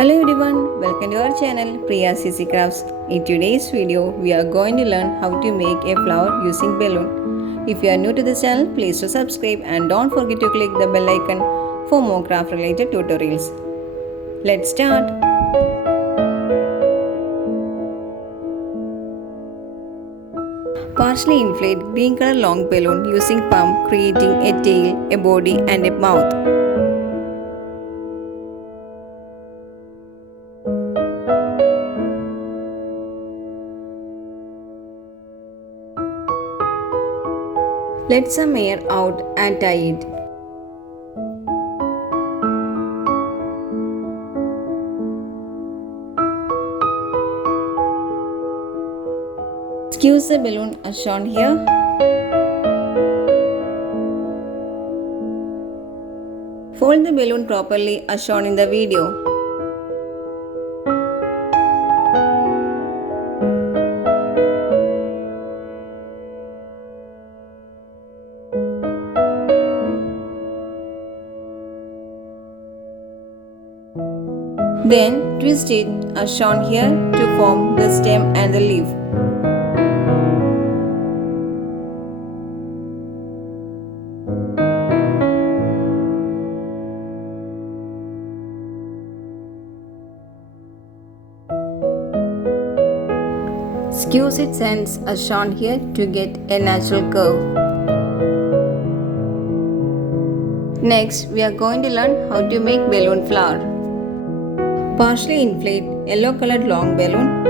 Hello everyone, welcome to our channel Priya CC Crafts. In today's video, we are going to learn how to make a flower using balloon. If you are new to this channel, please do subscribe and don't forget to click the bell icon for more craft related tutorials. Let's start. Partially inflate green color long balloon using pump, creating a tail, a body and a mouth. Let some air out and tie it. Squeeze the balloon as shown here. Fold the balloon properly as shown in the video. Then twist it as shown here to form the stem and the leaf. Squeeze its ends as shown here to get a natural curve. Next, we are going to learn how to make balloon flower. Partially inflate yellow colored long balloon.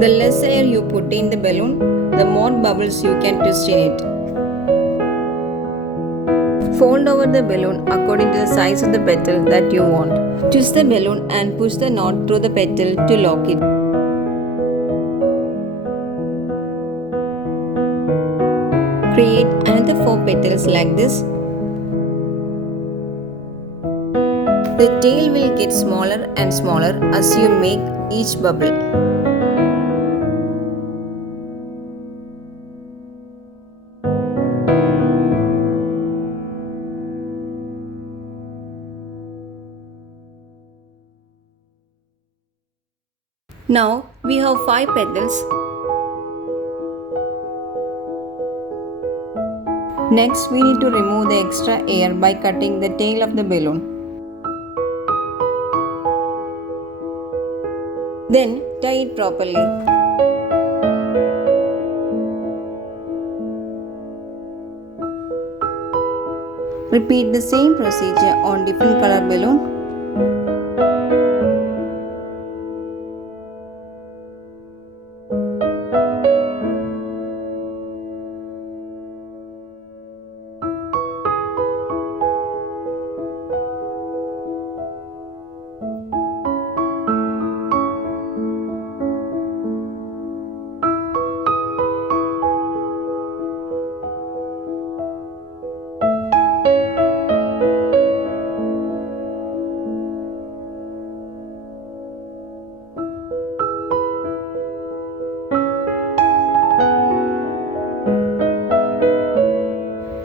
The less air you put in the balloon, the more bubbles you can twist in it. Fold over the balloon according to the size of the petal that you want. Twist the balloon and push the knot through the petal to lock it. Create another 4 petals like this. The tail will get smaller and smaller as you make each bubble. Now we have 5 petals. Next, we need to remove the extra air by cutting the tail of the balloon. Then tie it properly. Repeat the same procedure on different color balloon.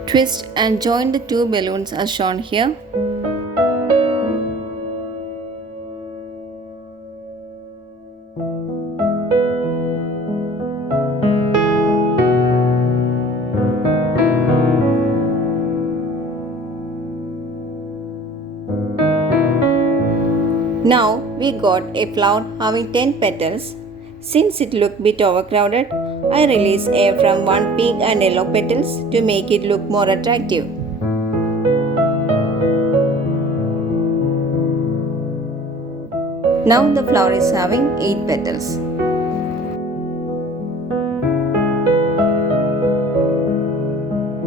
Twist and join the 2 balloons as shown here. Now we got a flower having 10 petals. Since it looked bit overcrowded, I release air from 1 pink and yellow petals to make it look more attractive. Now the flower is having 8 petals.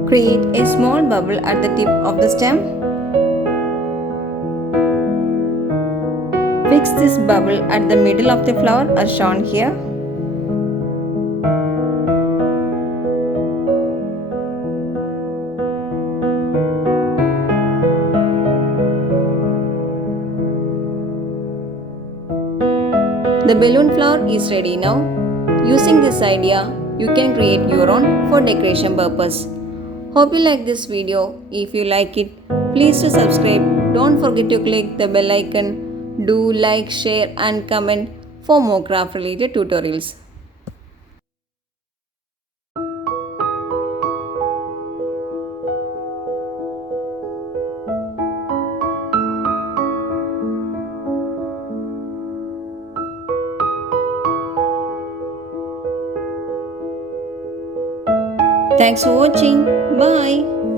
Create a small bubble at the tip of the stem. Fix this bubble at the middle of the flower as shown here. The balloon flower is ready now. Using this idea, you can create your own for decoration purpose. Hope you like this video. If you like it, please do subscribe. Don't forget to click the bell icon Do like, share, and comment for more craft related tutorials. Thanks for watching. Bye.